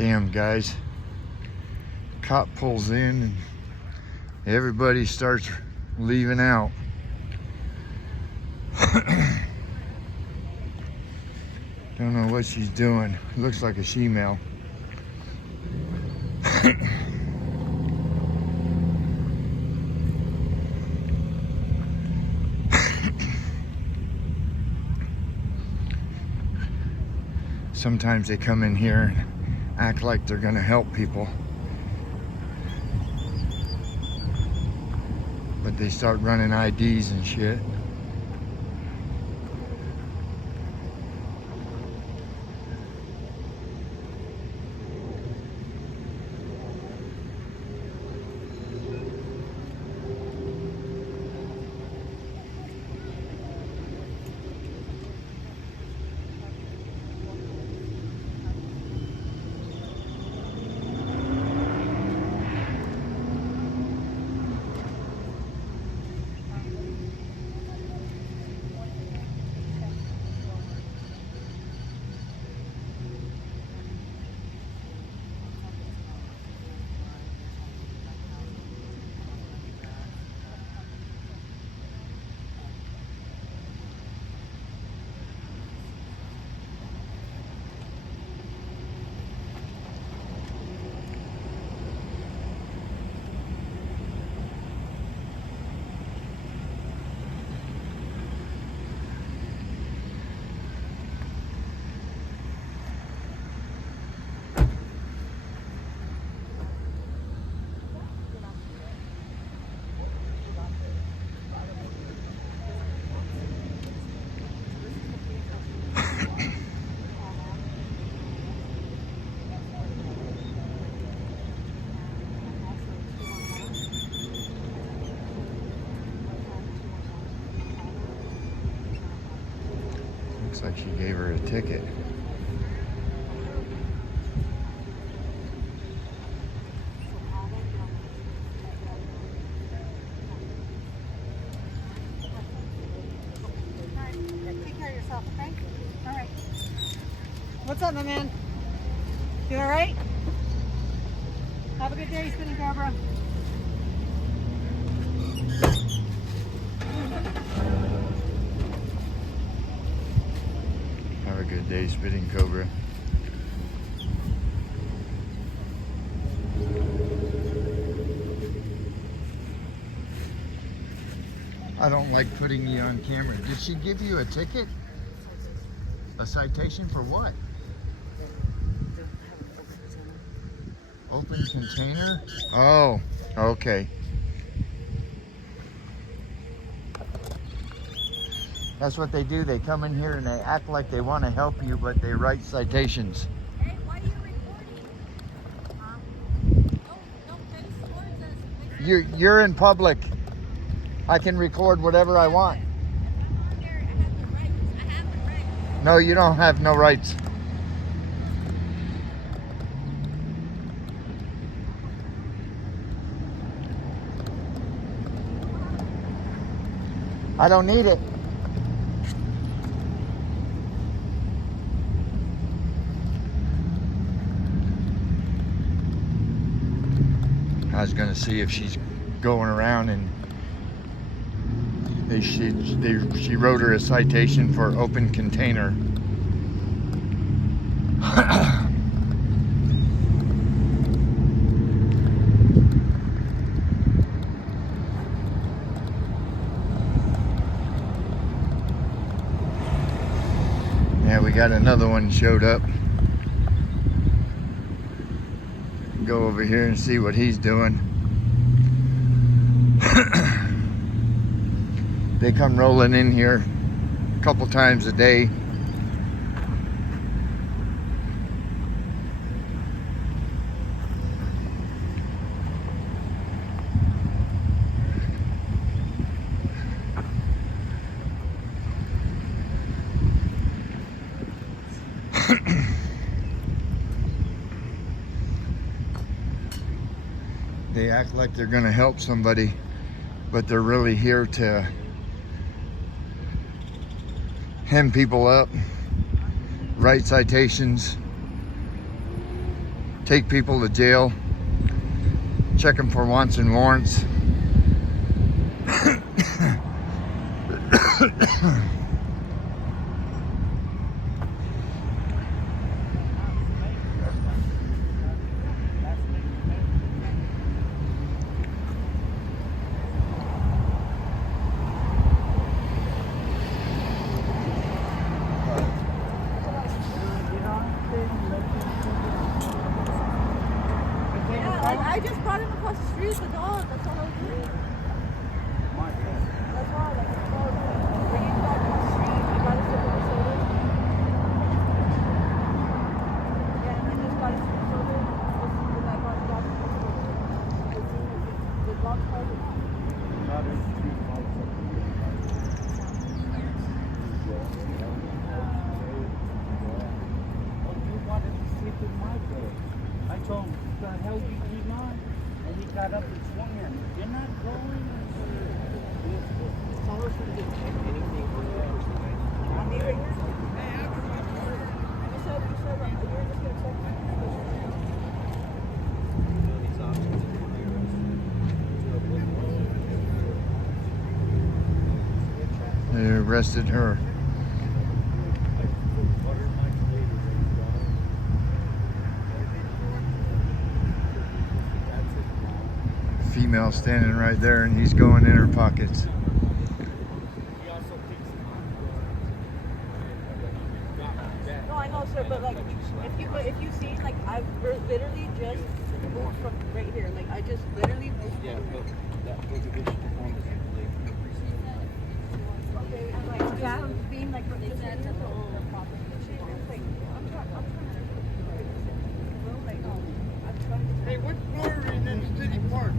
Damn, guys. Cop pulls in and everybody starts leaving out. Don't know what she's doing. Looks like a she-male. Sometimes they come in here and act like they're gonna help people, but they start running IDs and shit. Looks like she gave her a ticket. Take care of yourself, okay? All right. What's up, my man? You all right? Have a good day, Spinning Cobra. Have a good day, Spitting Cobra. I don't like putting you on camera. Did she give you a ticket? A citation for what? Open container? Oh, okay. That's what they do. They come in here and they act like they want to help you, but they write citations. Hey, why are you recording? Don't face towards us. You're in public. I can record whatever I want. If I'm on there, I have the rights. I have the rights. No, you don't have no rights. I don't need it. I was gonna see if she's going around and she wrote her a citation for open container. Yeah, we got another one showed up. Go over here and see what he's doing. They come rolling in here a couple times a day. They act like they're gonna help somebody, but they're really here to hem people up, write citations. take people to jail, check them for wants and warrants. I just brought him across the street, the dog. That's all I was doing. That's all. Like, that's all I was doing. Bringing the dog to the street. I got his soda. Yeah, and I just got his soda. And I got the dog to the dog party. I told him, the hell you keep mine? And he got up and swung at me. You're not going. Tell us when to get anything on the hours tonight. I'm here. You said you were just going to check These options. They arrested her. Female standing right there, and he's going in her pockets. No, I know, sir, but like, if you see, like, I've literally just moved from right here. Like, I just literally moved. Yeah, but that was a good performance. Okay, I'm like, yeah, being like, they said that's all the problem. Like, I'm trying Hey, what's loitering in City Park?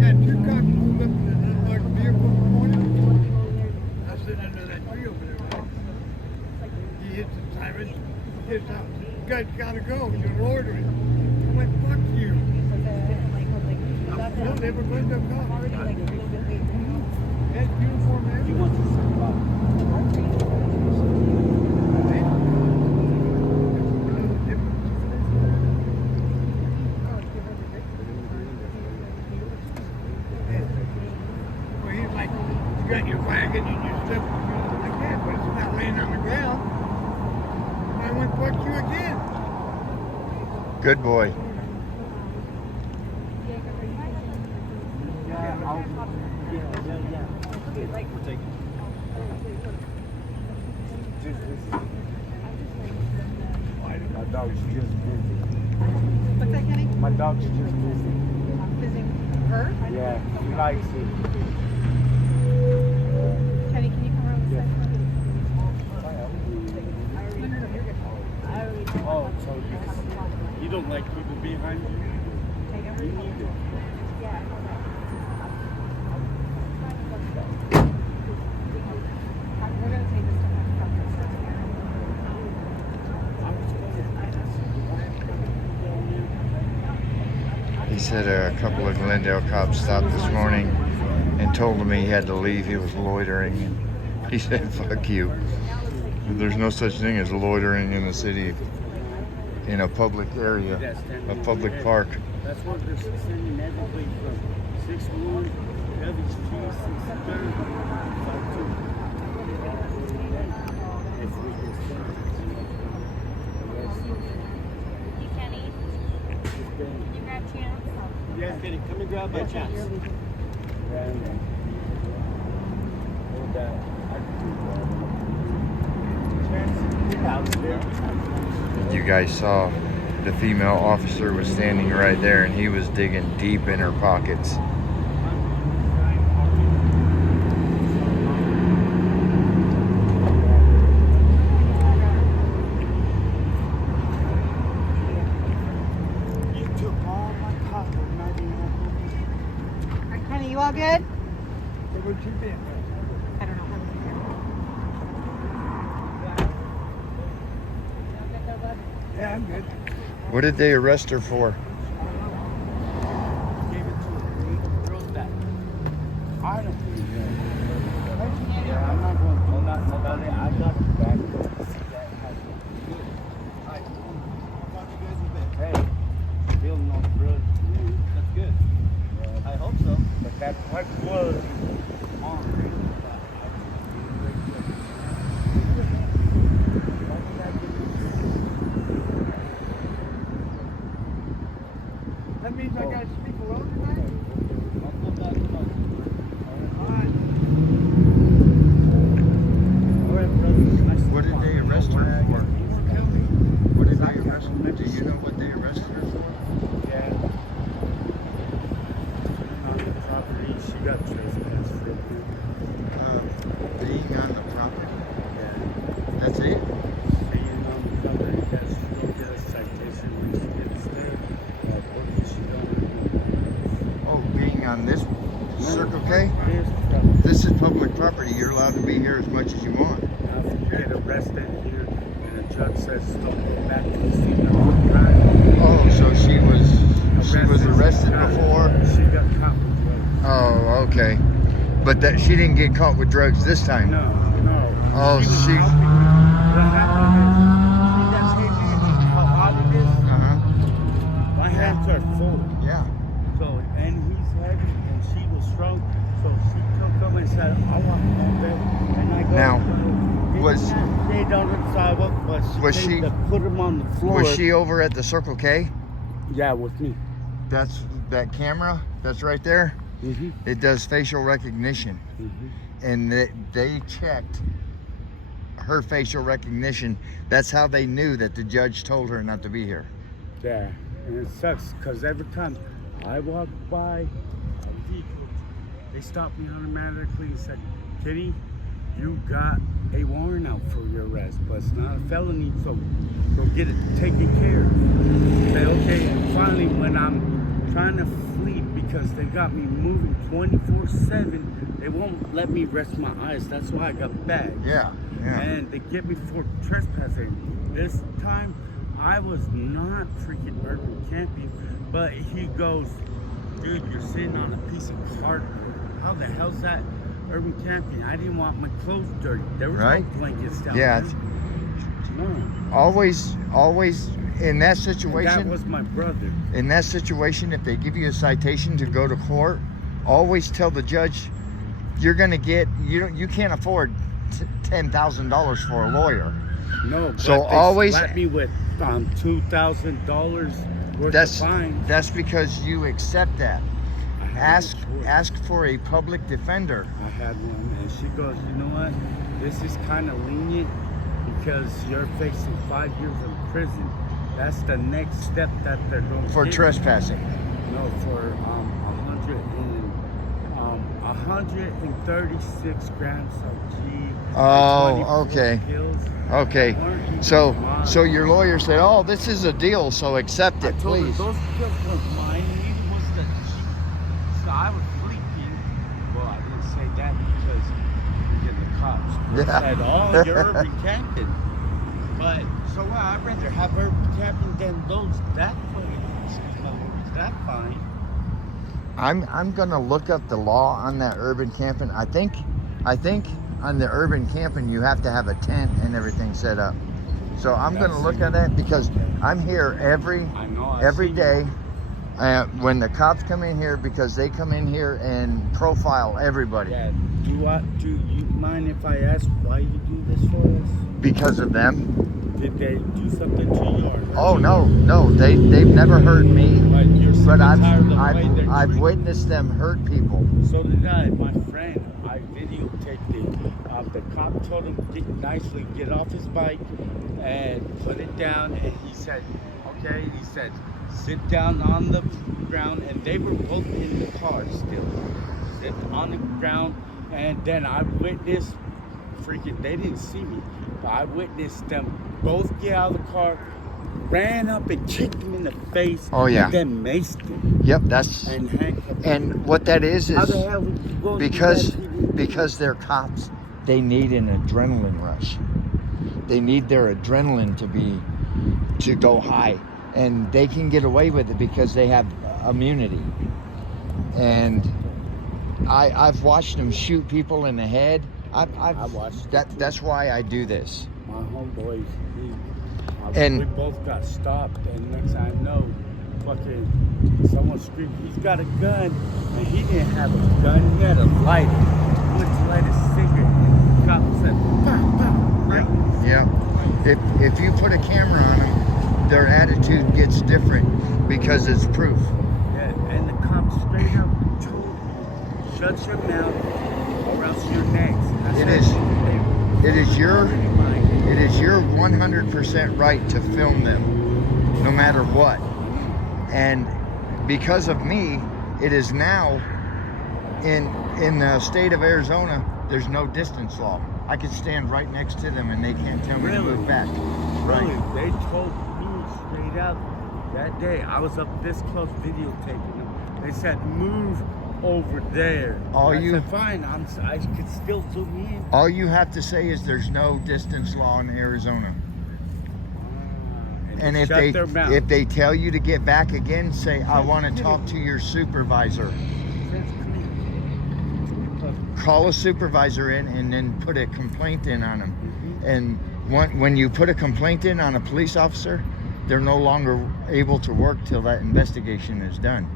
Got two cops pulled up in an unmarked vehicle this morning. I sit under that tree over there, right? He hits the siren, gets out. You guys gotta go, you're loitering. I went, fuck you. I'm never going to go. already like a little bit late. That uniform man. You want to talk about Well, he's like, you got your wagon and your stuff like that, but it's not laying on the ground. And I went, fuck you again. Good boy. We're taking. My dog's just busy. What's that, Kenny? My dog's just busy. Visiting her? Yeah, he likes it. Kenny, can you come around this side? Oh, so you don't like people behind you? You need it. We're going to take this to He said a couple of Glendale cops stopped this morning and told him he had to leave. He was loitering. And he said, fuck you. There's no such thing as loitering in the city, in a public area, a public park. That's what they're sending everybody from 6-1, Evans Street, 6-3, 5-2. If we can send Hey, Kenny, you grab Chance? yeah, Kenny, come and grab my chance. You guys saw the female officer was standing right there, and he was digging deep in her pockets. You took all my coffee, not even All right, Kenny, you all good? So what you been? I don't know. Yeah, I'm good. What did they arrest her for? gave it to her. Girls back. I don't think yeah, I'm not going to do nothing about it. I got it back. See that has good. All right. Talk to you guys. Do you know what they arrested her for? Yeah. On the property, she got trespassed from him. Being on the property. Yeah. That's it? Being on the property, that she don't get a citation when she gets there. Like, what did she don't Oh, being on this Circle K? This property. This is public property. You're allowed to be here as much as you want. Now, if you get arrested here and the judge says don't go back to the scene of the crime, Oh, so she was arrested before? She got caught with drugs. Oh, okay. But that she didn't get caught with drugs this time. No. Oh, was she. helping me. What happened is, see that picture, how hot it is? Uh-huh. My hands are full. Yeah. So, and he's heavy, and she was strong. So she took him and said, I want home there. And I go, Now, they was- stayed on the sidewalk, but Was she she- came to put him on the floor. Was she over at the Circle K? Yeah, with me. That's that camera that's right there. Mm-hmm. It does facial recognition. Mm-hmm. And they checked her facial recognition. That's how they knew that the judge told her not to be here. Yeah, and it sucks because every time I walk by a vehicle, they stop me automatically and said, Kitty, you got a warrant out for your arrest, but it's not a felony, so go get it taken care of. Say, okay, and finally when I'm trying to flee because they got me moving 24/7, they won't let me rest my eyes. That's why I got bagged. Yeah. And they get me for trespassing. This time, I was not freaking urban camping, but he goes, dude, you're sitting on a piece of cardboard. How the hell's that urban camping? I didn't want my clothes dirty. There was Right. no blankets down Yeah. there. No. Always in that That situation. was my brother. In that situation, if they give you a citation to go to court, always tell the judge you're going to get you can't afford $10,000 for a lawyer. No, but So they always- slapped me with $2,000 worth That's of fines. that's because you accept that. I had Ask no choice. ask for a public defender. I had one, and she goes, you know what? This is kind of lenient because you're facing 5 years in prison. That's the next step that they're going to For trespassing. No, for 136 grams of G. Oh, 24 okay. kills. Okay. Weren't even So mine. your lawyer said, "Oh, this is a deal, so accept I it, told her please." those kills was mine. Neither was the Jeep. So I was sleeping. Well, I didn't say that because we get the cops. They Yeah. said, "Oh, you're urban camping." But so what? I'd rather have urban camping than those that colors. That fine. I'm gonna look up the law on that urban camping. I think on the urban camping you have to have a tent and everything set up. So I'm gonna look at that because I'm here every I know. I've seen day. When the cops come in here, because they come in here and profile everybody. Yeah. Do you mind if I ask why you do this for us? Because of them. Did they do something to you or hurt Oh you? no, they've never hurt me. But you're sick But and tired of the way they're I've treating witnessed them hurt people. So did I. My friend, I videotaped it. The cop told him nicely get off his bike and put it down. And he said, okay. He said, sit down on the ground. And they were both in the car still. Sit on the ground. And then I witnessed, they didn't see me. But I witnessed them both get out of the car, ran up and kicked him in the face. Oh, yeah. And then maced him. Yep, that's And handcuffed him. and what that is How the hell would you go because they're cops, they need an adrenaline rush. They need their adrenaline to go high, and they can get away with it because they have immunity. And I've watched them shoot people in the head. I watched that. That's why I do this. My homeboys, And- we both got stopped, and next thing I know, fucking someone screamed, he's got a gun, and he didn't have a gun, he had a lighter. He went to light a cigarette, and the cop said, pow, pow, right? Yeah. If you put a camera on them, their attitude gets different because it's proof. Yeah, and the cop straight up told me, shut your mouth, or else you're next. I It said, is- "Hey, it is your- mine." It is your 100% right to film them. no matter what. And because of me, it is now in the state of Arizona, there's no distance law. I could stand right next to them and they can't tell me to move back. Really? Right. They told me straight up that day. I was up this close videotaping them. They said, move over there. All I you- said, fine, I could still zoom in. All you have to say is there's no distance law in Arizona. And they if shut their mouth. if they tell you to get back again, say, I want to talk to your supervisor. Call a supervisor in and then put a complaint in on them. And when you put a complaint in on a police officer, they're no longer able to work till that investigation is done.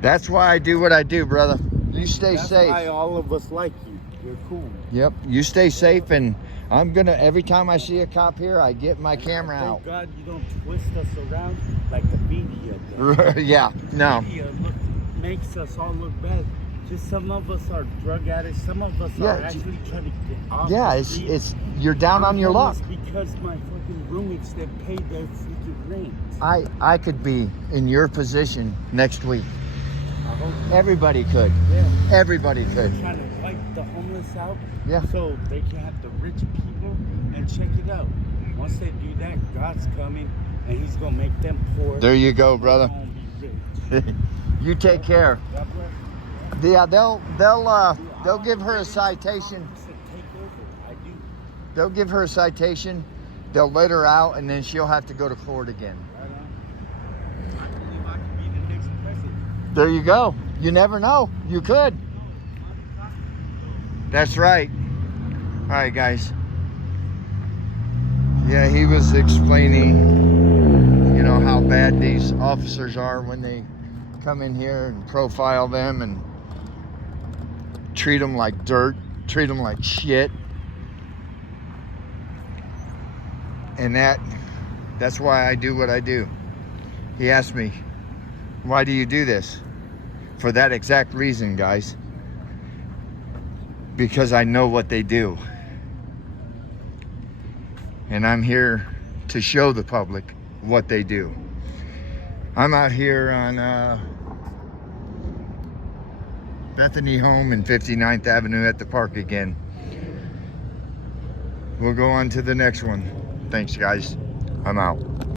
That's why I do what I do, brother. You stay That's safe. why all of us like you. You're cool. Yep, you stay safe, and I'm gonna, every time I see a cop here, I get my camera out. Thank God you don't twist us around like the media does. Yeah, no. Media makes us all look bad. Just some of us are drug addicts. Some of us Yeah, are actually trying to get off. Yeah, the it's street. you're down on your luck. Homeless because my fucking roommates didn't pay their freaking rent. I could be in your position next week. I hope Everybody could. yeah. Everybody could. They're trying to wipe the homeless out. Yeah. So they can have the rich people, and check it out. Once they do that, God's coming and He's gonna make them poor. There you go, brother. They're gonna be rich. You take care. God bless. Yeah, they'll give her a citation. Take over. I do. They'll give her a citation. They'll let her out, and then she'll have to go to court again. Right on. I believe I could be the next president. There you go. You never know. You could. That's right. All right, guys. Yeah, he was explaining, you know, how bad these officers are when they come in here and profile them and treat them like dirt, treat them like shit. And that's why I do what I do. He asked me, why do you do this? For that exact reason, guys. Because I know what they do. And I'm here to show the public what they do. I'm out here on Bethany Home and 59th Avenue at the park again. We'll go on to the next one. Thanks, guys. I'm out.